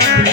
Yeah.